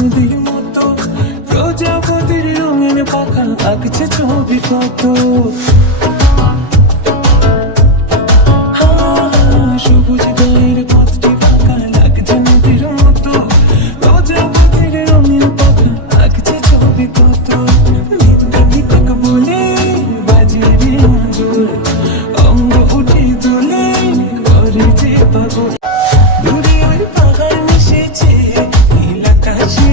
নদীর মতো প্রজাপতির রঙিন পাখা আঁকছে ছবি কত। সবুজ গায়ের পথটি ফাঁকা লাগছে নদীর মতো প্রজাপতির রঙিন পাখা আঁকছে ছবি কত। নিন্দনি কাক বলে বাজে রে মাদুর, অঙ্গ উঠে দোলে করে যে পাগল। দূরে ওই পাহাড় মিশেছে নীল আকাশে।